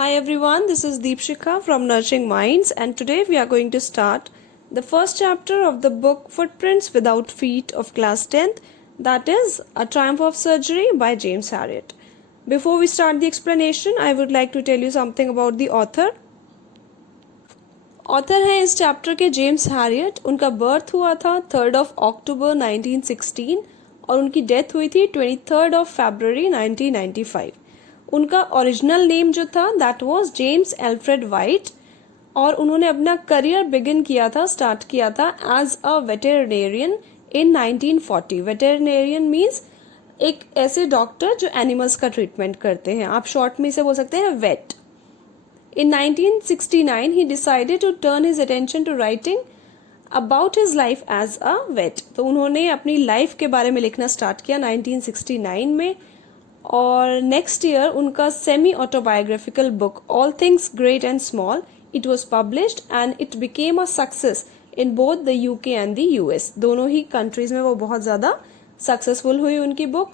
Hi everyone, this is Deepshikha from Nurturing Minds, and today we are going to start the first chapter of the book Footprints Without Feet of class 10th, that is A Triumph of Surgery by James Harriet. Before we start the explanation, I would like to tell you something about the author. Author हैं इस chapter के James Herriot. उनका birth हुआ था 3 अक्टूबर 1916 और उनकी death हुई थी 23 फरवरी 1995। उनका ओरिजिनल नेम जो था that was James Alfred white और उन्होंने अपना करियर बिगिन किया था, स्टार्ट किया था एज अ वेटेरिनेरियन इन 1940। वेटेरिनेरियन मीन्स एक ऐसे डॉक्टर जो एनिमल्स का ट्रीटमेंट करते हैं, आप शॉर्ट में इसे बोल सकते हैं wait. In 1969, he decided to turn his attention to writing about his life as a vet. तो उन्होंने अपनी लाइफ के बारे में लिखना स्टार्ट किया 1969 में और नेक्स्ट ईयर उनका semi autobiographical book all things great and small it was published and it became a success in both the UK and the US. दोनों ही कंट्रीज में वो बहुत ज्यादा सक्सेसफुल हुई उनकी book.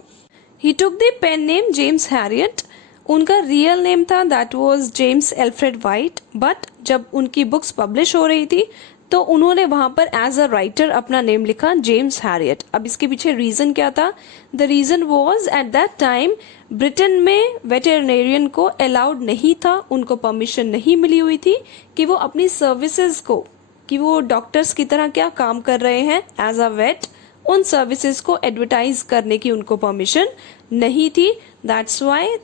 He took the pen name James Herriot. उनका real name था that was James Alfred Wight, but जब उनकी बुक्स पब्लिश हो रही थी तो उन्होंने वहां पर एज अ राइटर अपना नेम लिखा जेम्स हैरियट। अब इसके पीछे रीजन क्या था? The reason was at that time Britain में वेटेरिनेरियन को अलाउड नहीं था, उनको परमिशन नहीं मिली हुई थी कि वो अपनी सर्विसेज को, कि वो डॉक्टर्स की तरह क्या काम कर रहे हैं एज अ वेट, उन सर्विसेज को एडवर्टाइज करने की उनको परमिशन नहीं थी। That's why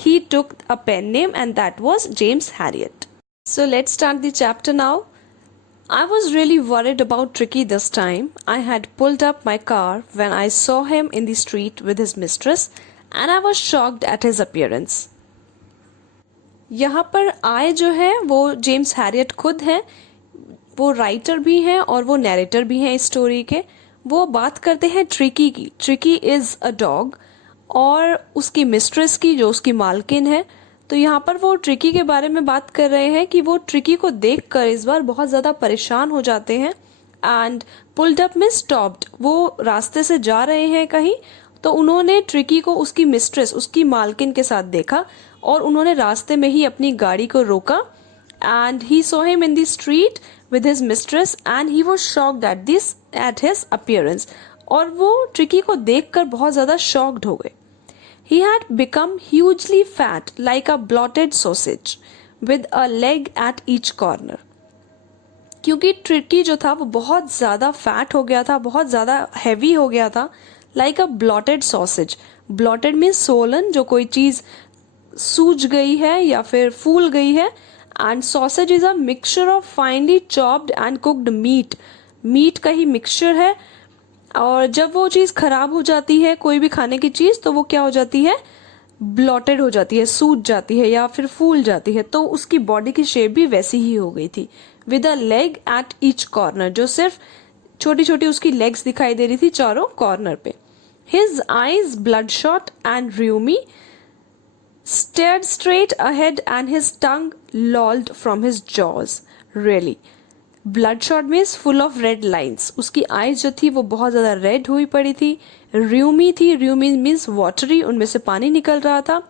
he took a pen name and that was James Harriet. So let's start the chapter now. I was really worried about Tricky this time. I had pulled up my car when I saw him in the street with his mistress and I was shocked at his appearance. यहाँ पर I जो है वो James Harriet खुद है, वो writer भी हैं और वो नैरेटर भी हैं इस स्टोरी के। वो बात करते हैं ट्रिकी की। ट्रिकी इज अ डॉग और उसकी मिस्ट्रेस की जो उसकी मालकिन है। तो यहाँ पर वो ट्रिकी के बारे में बात कर रहे हैं कि वो ट्रिकी को देखकर इस बार बहुत ज्यादा परेशान हो जाते हैं। एंड पुल्ड अप में स्टॉप्ड, वो रास्ते से जा रहे हैं कहीं तो उन्होंने ट्रिकी को उसकी मिस्ट्रेस, उसकी मालकिन के साथ देखा और उन्होंने रास्ते में ही अपनी गाड़ी को रोका। And he saw him in the street with his mistress and he was shocked at his appearance. और वो ट्रिकी को देखकर बहुत ज्यादा शॉक्ड हो गए। He had become hugely fat like a blotted sausage with a leg at each corner. क्योंकि tricky जो था वो बहुत ज्यादा फैट हो गया था, बहुत ज्यादा हैवी हो गया था, like a blotted sausage. Blotted means swollen, जो कोई चीज सूज गई है या फिर फूल गई है, and sausage is a mixture of finely chopped and cooked meat. Meat का ही मिक्सचर है और जब वो चीज खराब हो जाती है, कोई भी खाने की चीज, तो वो क्या हो जाती है? ब्लॉटेड हो जाती है, सूज जाती है या फिर फूल जाती है। तो उसकी बॉडी की शेप भी वैसी ही हो गई थी with a leg at each corner, जो सिर्फ छोटी छोटी उसकी लेग्स दिखाई दे रही थी चारों कॉर्नर पे। His eyes bloodshot and rheumy stared straight ahead and his tongue lolled from his jaws. Really. Bloodshot means full of red lines. उसकी आईज जो थी वो बहुत ज्यादा रेड हुई पड़ी थी। र्यूमी थी, र्यूमी मीन्स वाटरी, उनमें से पानी निकल रहा था।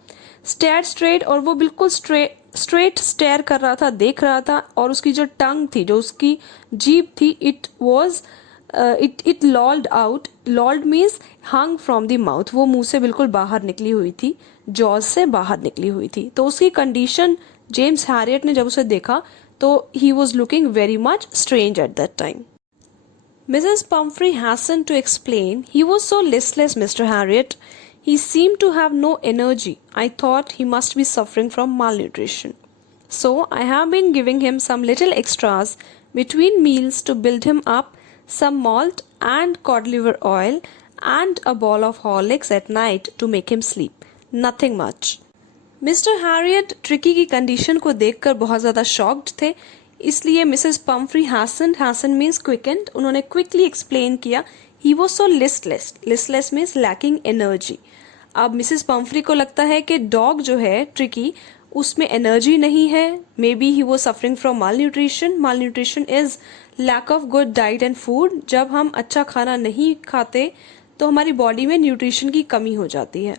स्टेयर स्ट्रेट, और वो बिल्कुल स्ट्रेट स्टेयर कर रहा था, देख रहा था। और उसकी जो टंग थी, जो उसकी जीभ थी, it लॉल्ड out. लॉल्ड means hung from the mouth, वो मुंह से बिल्कुल बाहर निकली हुई थी, जॉज से बाहर निकली हुई थी। तो उसकी कंडीशन जेम्स हैरियट ने जब उसे देखा तो he was looking very much strange at that time. Mrs. Pumphrey hastened to explain, "He was so listless, Mr. Harriet. He seemed to have no energy. I thought he must be suffering from malnutrition. So I have been giving him some little extras between meals to build him up, some malt and cod liver oil and a ball of Horlicks at night to make him sleep. Nothing much." Mister Harriet tricky की condition को देखकर बहुत ज्यादा shocked थे, इसलिए Mrs Pomfrey Hesson means quickened, उन्होंने quickly explain किया he was so listless. Listless means lacking energy. अब मिसेस पम्फ्री को लगता है कि डॉग जो है ट्रिकी, उसमें एनर्जी नहीं है। Maybe he was suffering from malnutrition. Malnutrition is lack of good diet and food. जब हम अच्छा खाना नहीं खाते तो हमारी बॉडी में न्यूट्रिशन की कमी हो जाती है।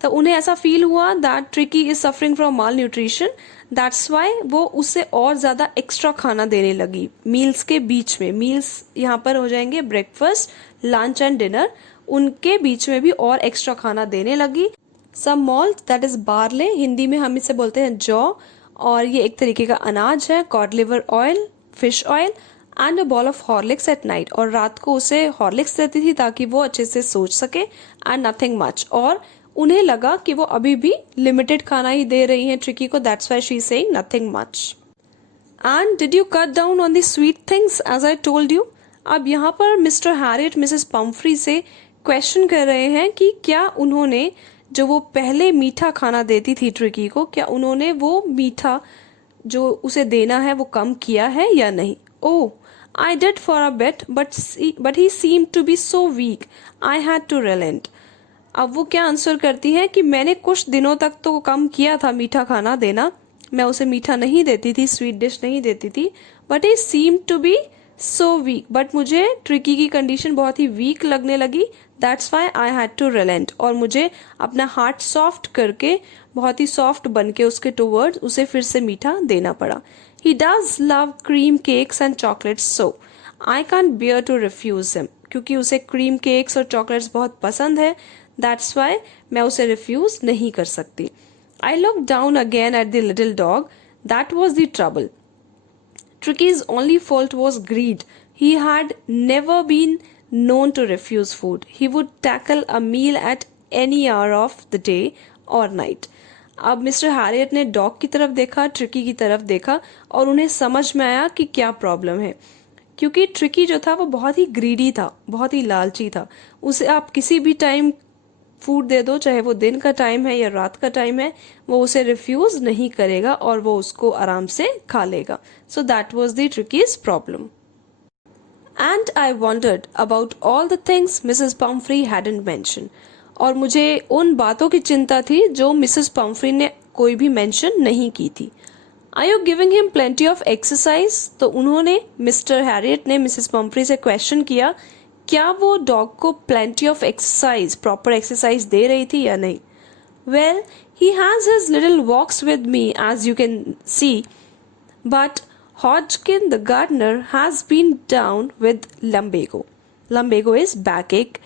तो उन्हें ऐसा फील हुआ that tricky is suffering from mall nutrition, that's why वो उससे और ज़्यादा एक्स्ट्रा खाना देने लगी मील्स के बीच में। मील्स यहाँ पर हो जाएंगे ब्रेकफास्ट, लंच एंड डिनर, उनके बीच में भी और एक्स्ट्रा खाना देने लगी। Some malt that is barley, Hindi में हम इसे बोलते हैं जौ, और ये एक तरीके का अनाज है, cod liver oil, fish oil and a ball of Horlicks at night, और रात को उसे हॉर्लिक्स देती थी ताकि वो अच्छे से सोच सके, एंड नथिंग मच। और उन्हें लगा कि वो अभी भी लिमिटेड खाना ही दे रही हैं ट्रिकी को, that's why she is saying nothing much. And did you cut down on the sweet things as I told you. अब यहाँ पर मिस्टर हैरियट मिसेस पम्फ्री से क्वेश्चन कर रहे हैं कि क्या उन्होंने जो वो पहले मीठा खाना देती थी ट्रिकी को, क्या उन्होंने वो मीठा जो उसे देना है वो कम किया है या नहीं। Oh, I did for a bit but he seemed to be so weak, I had to relent. अब वो क्या आंसर करती है कि मैंने कुछ दिनों तक तो कम किया था मीठा खाना देना, मैं उसे मीठा नहीं देती थी, स्वीट डिश नहीं देती थी, but he seemed to be so weak, but मुझे ट्रिकी की कंडीशन बहुत ही वीक लगने लगी, that's why I had to relent, और मुझे अपना हार्ट सॉफ्ट करके, बहुत ही सॉफ्ट बन के उसके टूवर्ड्स उसे फिर से मीठा देना पड़ा। He does love cream cakes and chocolates, so I can't bear to refuse him, क्योंकि उसे क्रीम केक्स और चॉकलेट्स बहुत पसंद है, दैट्स वाई मैं उसे रिफ्यूज नहीं कर सकती। I look down again at the little dog, that was the trouble. Tricky's only fault was greed. He had never been known to refuse food. He would tackle a meal at any hour of the day or night. अब mister Herriot ने dog की तरफ देखा, tricky की तरफ देखा, और उन्हें समझ में आया कि क्या प्रॉब्लम है, क्योंकि ट्रिकी जो था वो बहुत ही ग्रीडी था, बहुत ही लालची था। उसे आप किसी भी टाइम फूड दे दो, चाहे वो दिन का टाइम है या रात का टाइम है, वो उसे रिफ्यूज नहीं करेगा और वो उसको आराम से खा लेगा। So that was the ट्रिकीज problem. And I wandered about all the things Mrs Pomfrey hadn't mention, और मुझे उन बातों की चिंता थी जो मिसेस पम्फ्री ने कोई भी मेंशन नहीं की थी। Are you giving him plenty of exercise, तो उन्होंने, मिस्टर हैरियट ने मिसेस पम्फ्री से क्वेश्चन किया, क्या वो डॉग को plenty of exercise, proper exercise दे रही थी या नहीं। Well, he has his little walks with me as you can see, but Hodgkin the gardener has been down with lumbago. Lumbago is backache.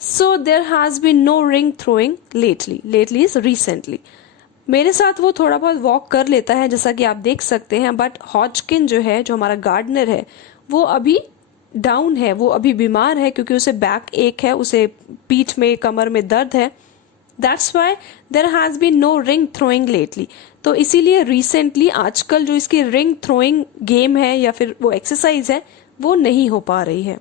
So there has been no ring throwing lately. Lately is recently. मेरे साथ वो थोड़ा बहुत walk कर लेता है जैसा कि आप देख सकते हैं, बट हॉजकिन जो है, जो हमारा गार्डनर है, वो अभी डाउन है, वो अभी बीमार है क्योंकि उसे बैक एक है, उसे पीठ में, कमर में दर्द है। That's why there has been no ring throwing lately. तो इसीलिए रिसेंटली, आजकल जो इसकी रिंग थ्रोइंग गेम है या फिर वो एक्सरसाइज है, वो नहीं हो पा रही है।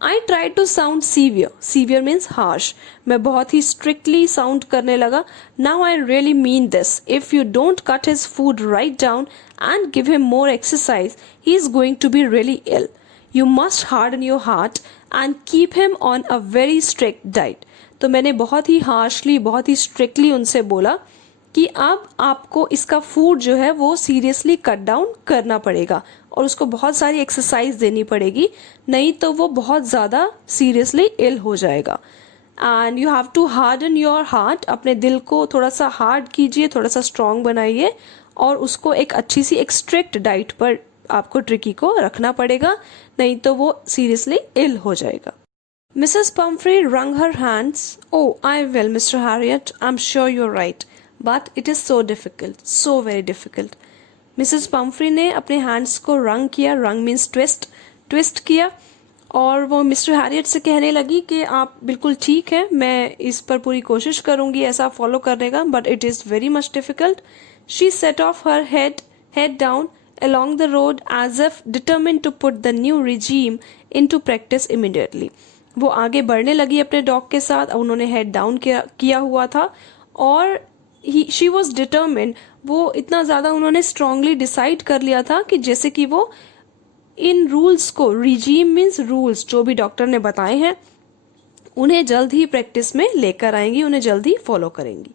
I try to sound severe, severe means harsh, मैं बहुत ही स्ट्रिक्टली साउंड करने लगा। Now I really mean this, if you don't cut his food right down and give him more exercise, he is going to be really ill. You must harden your heart and keep him on a very strict diet. तो मैंने बहुत ही harshly, बहुत ही strictly उनसे बोला कि अब आपको इसका फूड जो है वो सीरियसली कट डाउन करना पड़ेगा और उसको बहुत सारी एक्सरसाइज देनी पड़ेगी, नहीं तो वो बहुत ज़्यादा सीरियसली इल हो जाएगा। And you have to harden your heart, अपने दिल को थोड़ा सा हार्ड कीजिए, थोड़ा सा स्ट्रांग बनाइए, और उसको एक अच्छी सी, एक स्ट्रिक्ट डाइट पर आपको ट्रिकी को रखना पड़ेगा, नहीं तो वो सीरियसली इल हो जाएगा। Mrs. Pumphrey wrung her hands. Oh, I will, Mr. Harriet. I'm sure you're right. But it is so difficult, so very difficult. Mrs. Pumphrey ने अपने hands को wrung किया, wrung means twist किया, और वो mister Harriet से कहने लगी कि आप बिल्कुल ठीक है, मैं इस पर पूरी कोशिश करूंगी ऐसा फॉलो करने का, but it is very much difficult. She set off her head down along the road as if determined to put the new regime into practice immediately. वो आगे बढ़ने लगी अपने डॉग के साथ, उन्होंने हेड डाउन किया हुआ था, और शी वॉज डिटर्मिन्ड, वो इतना ज़्यादा उन्होंने स्ट्रांगली डिसाइड कर लिया था कि जैसे कि वो इन रूल्स को, रिजीम मीन्स रूल्स, जो भी डॉक्टर ने बताए हैं उन्हें जल्द ही प्रैक्टिस में लेकर आएंगी, उन्हें जल्द ही फॉलो करेंगी।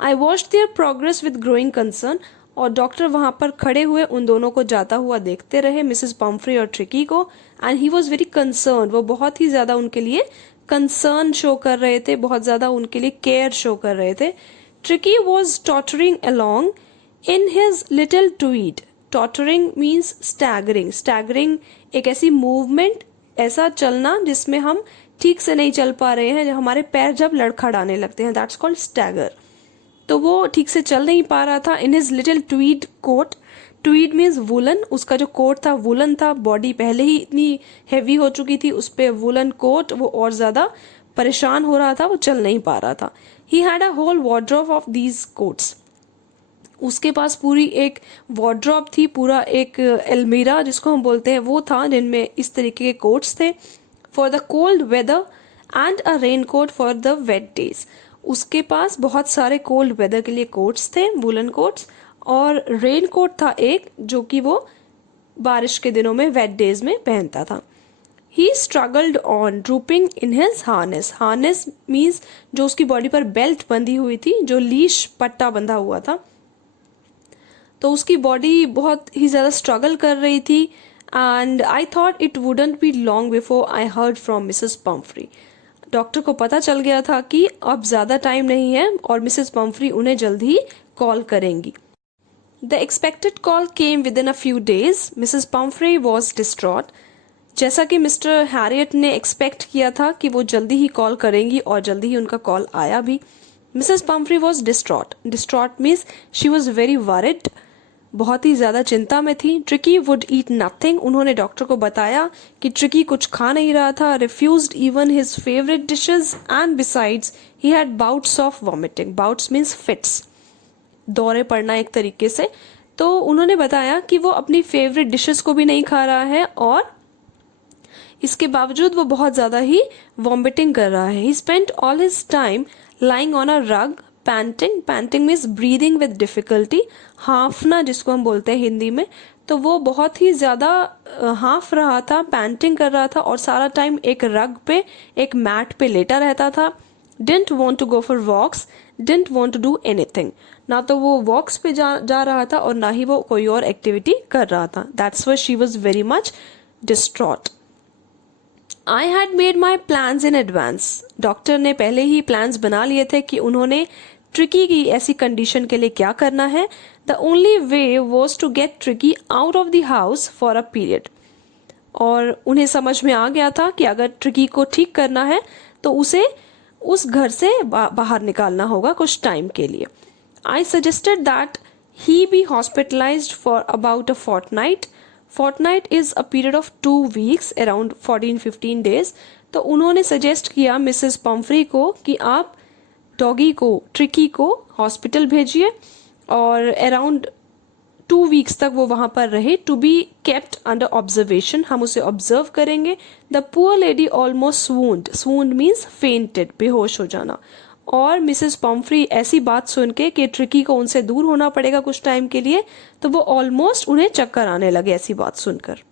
I watched there progress with growing concern, और डॉक्टर वहां पर खड़े हुए उन दोनों को जाता हुआ देखते रहे, मिसेस पम्फ्री और ट्रिकी को, and he was very concern. वो बहुत ही ज्यादा उनके लिए कंसर्न शो कर रहे थे, बहुत ज्यादा उनके लिए केयर शो कर रहे थे। Tricki was tottering along in his little tweed. Tottering means staggering. Staggering एक ऐसी मूवमेंट, ऐसा चलना जिसमें हम ठीक से नहीं चल पा रहे हैं, हमारे पैर जब लड़खड़ाने लगते हैं, दैट्स कॉल्ड स्टैगर। तो वो ठीक से चल नहीं पा रहा था। In his little tweed coat, tweed means woollen, उसका जो कोट था वुलन था, बॉडी पहले ही इतनी हैवी हो चुकी थी, उस पे वुलन कोट, वो और ज्यादा परेशान हो रहा था, वो चल नहीं पा रहा था। He had a whole wardrobe of these coats. उसके पास पूरी एक वॉर्डरोब थी, पूरा एक अलमीरा जिसको हम बोलते हैं वो था, जिनमें इस तरीके के कोट्स थे। For the cold weather and a rain coat for the wet days. उसके पास बहुत सारे कोल्ड वेदर के लिए कोट्स थे, वुलन कोट्स, और रेन कोट था एक जो कि वो बारिश के दिनों में, वेट डेज में पहनता था। He struggled on drooping in his harness. Harness means जो उसकी बॉडी पर बेल्ट बंधी हुई थी, जो लीश पट्टा बंधा हुआ था, तो उसकी बॉडी बहुत ही ज्यादा स्ट्रगल कर रही थी। And I thought it wouldn't be long before I heard from Mrs Pomfrey. Doctor को पता चल गया था कि अब ज्यादा टाइम नहीं है और मिसेस पम्फ्री उन्हें जल्द ही कॉल करेंगी। The expected call came with in a few days. Mrs Pomfrey was distraught. जैसा कि मिस्टर हैरियट ने एक्सपेक्ट किया था कि वो जल्दी ही कॉल करेंगी, और जल्दी ही उनका कॉल आया भी। Mrs Pomfrey was distraught. Distraught means she was very worried, बहुत ही ज्यादा चिंता में थी। Tricky would eat nothing. उन्होंने डॉक्टर को बताया कि ट्रिकी कुछ खा नहीं रहा था, refused even his favourite dishes, and besides he had bouts of vomiting. Bouts means fits, दौरे पड़ना एक तरीके से। तो उन्होंने बताया कि वो अपनी फेवरेट डिशेस को भी नहीं खा रहा है, और इसके बावजूद वो बहुत ज्यादा ही वॉमिटिंग कर रहा है। He spent all his time lying on a rug, panting. Panting means breathing with difficulty, हाफना जिसको हम बोलते हैं हिंदी में। तो वो बहुत ही ज्यादा हाफ रहा था, पैंटिंग कर रहा था, और सारा टाइम एक रग पे, एक मैट पे लेटा रहता था। Didn't want to go for walks, didn't want to do anything. ना तो वो वॉक्स पे जा रहा था, और ना ही वो कोई और एक्टिविटी कर रहा था। That's why she was very much distraught. I had made my plans in advance. Doctor ने पहले ही प्लान्स बना लिए थे कि उन्होंने ट्रिकी की ऐसी कंडीशन के लिए क्या करना है। The only way was to get Tricki out of the house for a period. और उन्हें समझ में आ गया था कि अगर ट्रिकी को ठीक करना है तो उसे उस घर से बाहर निकालना होगा कुछ टाइम के लिए। I suggested that he be hospitalised for about a fortnight. Fortnight is a period of 2 weeks, around 14-15 days। तो उन्होंने सजेस्ट किया मिसेस पम्फ्री को कि आप डॉगी को, ट्रिकी को हॉस्पिटल भेजिए, और अराउंड 2 weeks तक वो वहां पर रहे, to be kept under observation. हम उसे ऑब्जर्व करेंगे। The poor lady almost swooned. Swooned means fainted, बेहोश हो जाना। और मिसेस पम्फ्री ऐसी बात सुन के कि ट्रिकी को उनसे दूर होना पड़ेगा कुछ टाइम के लिए, तो वो ऑलमोस्ट उन्हें चक्कर आने लगे ऐसी बात सुनकर।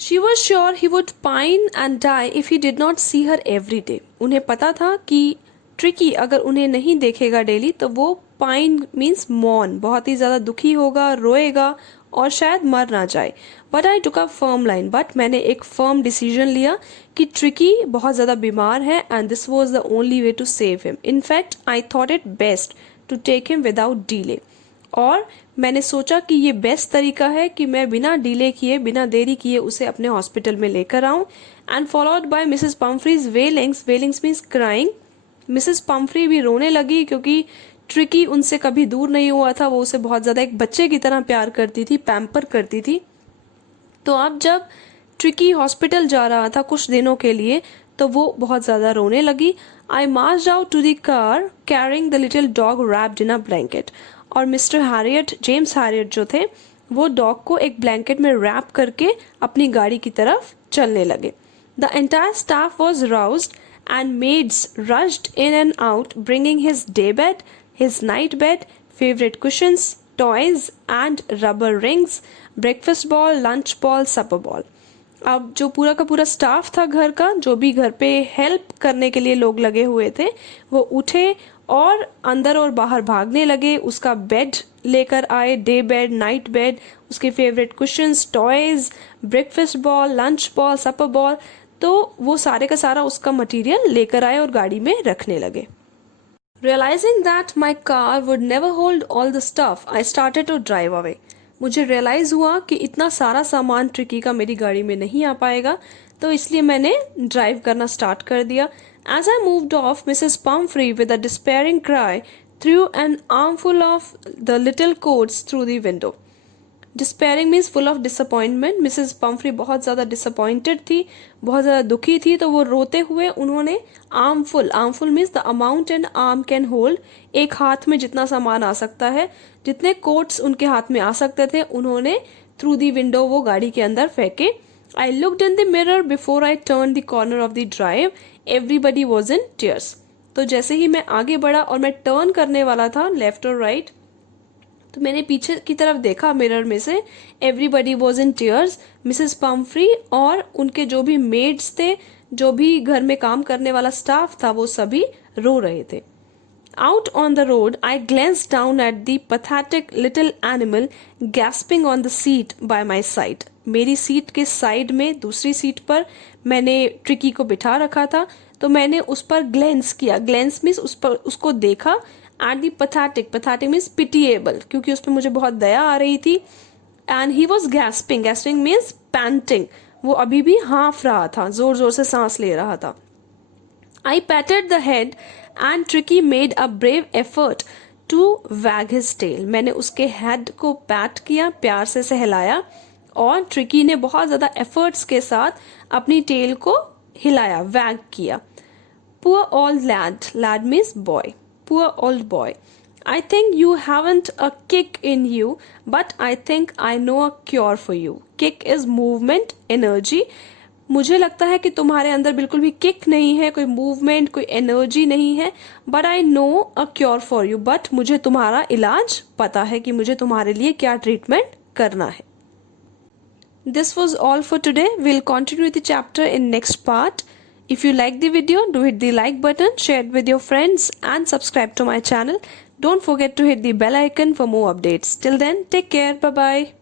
She was sure he would pine and die if he did not see her every day. उन्हें पता था कि ट्रिकी अगर उन्हें नहीं देखेगा डेली तो वो पाइन मीन्स मौन, बहुत ही ज्यादा दुखी होगा, रोएगा और शायद मर ना जाए। But I took a firm line, but मैंने एक फर्म डिसीजन लिया कि ट्रिकी बहुत ज्यादा बीमार है, and this was the only way to save him. In fact I thought it best to take him without delay. और मैंने सोचा कि ये बेस्ट तरीका है कि मैं बिना डिले किए, बिना देरी किए उसे अपने हॉस्पिटल में लेकर आऊं। And followed by Mrs Pumphrey's wailings. Wailings means crying. Mrs Pumphrey भी रोने लगी क्योंकि ट्रिकी उनसे कभी दूर नहीं हुआ था, वो उसे बहुत ज्यादा एक बच्चे की तरह प्यार करती थी, पैम्पर करती थी। तो अब जब ट्रिकी हॉस्पिटल जा रहा था कुछ दिनों के लिए, तो वो बहुत ज्यादा रोने लगी। I marched out to the car carrying the little dog wrapped in a blanket. और मिस्टर हैरियट, जेम्स हैरियट जो थे, वो डॉग को एक ब्लैंकेट में रैप करके अपनी गाड़ी की तरफ चलने लगे। The entire staff was roused and maids rushed in and out bringing his day bed, his night bed, favorite cushions, toys and rubber rings, breakfast ball, lunch ball, supper ball। अब जो पूरा का पूरा स्टाफ था घर का, जो भी घर पे हेल्प करने के लिए लोग लगे हुए थे, वो उठे और अंदर और बाहर भागने लगे। उसका बेड लेकर आए, डे बेड, नाइट बेड, उसके favourite cushions, toys, breakfast bowl, lunch bowl, supper bowl, तो वो सारे का सारा उसका मटेरियल लेकर आए और गाड़ी में रखने लगे। Realizing that my car would never hold all the stuff, I started to drive away. मुझे रियलाइज हुआ कि इतना सारा सामान ट्रिकी का मेरी गाड़ी में नहीं आ पाएगा, तो इसलिए मैंने ड्राइव करना स्टार्ट कर दिया। As I moved off, Mrs. Pumphrey, with a despairing cry, threw an armful of the little coats through the window. Despairing means full of disappointment. Mrs Pomfrey बहुत ज़्यादा डिसअपॉइंटेड थी, बहुत ज़्यादा दुखी थी, तो वो रोते हुए उन्होंने armful means the amount N arm can hold, एक हाथ में जितना सामान आ सकता है, जितने कोट्स उनके हाथ में आ सकते थे, उन्होंने थ्रू दी विंडो वो गाड़ी के अंदर फेंके। I looked in the mirror before I turn the corner of the drive, everybody was in tears. तो जैसे ही मैं आगे बढ़ा और मैं टर्न करने वाला था लेफ्ट और राइट, तो मैंने पीछे की तरफ देखा मिरर में से, everybody was in tears. Mrs Pomfrey और उनके जो भी मेड्स थे, जो भी घर में काम करने वाला स्टाफ था, वो सभी रो रहे थे। Out on the road I glens down at the pathetic little animal gasping on the seat bye my side. मेरी सीट के साइड में दूसरी सीट पर मैंने ट्रिकी को बिठा रखा था, तो मैंने उस पर ग्लेंस किया। ग्लेंस मीन्स उस पर उसको देखा। At the pathetic means pitiable, क्योंकि उस पर मुझे बहुत दया आ रही थी। And he was gasping means painting, वो अभी भी हाँफ रहा था, जोर जोर से सांस ले रहा था। I patted the head and Tricki made a brave effort to wag his tail. मैंने उसके हेड को पैट किया, प्यार से सहलाया, और ट्रिकी ने बहुत ज्यादा एफर्ट्स के साथ अपनी टेल को हिलाया, वैग किया। Poor old lad means boy, poor old boy. I think you haven't a kick in you, but I think I know a cure for you. Kick is movement, energy. मुझे लगता है कि तुम्हारे अंदर बिल्कुल भी किक नहीं है, कोई मूवमेंट, कोई एनर्जी नहीं है, but I know a cure for you, but मुझे तुम्हारा इलाज पता है कि मुझे तुम्हारे लिए क्या ट्रीटमेंट करना है। This was all for today. We'll continue the chapter in next part. If you like the video, do hit the like button, share it with your friends, and subscribe to my channel. Don't forget to hit the bell icon for more updates. Till then, take care. Bye bye.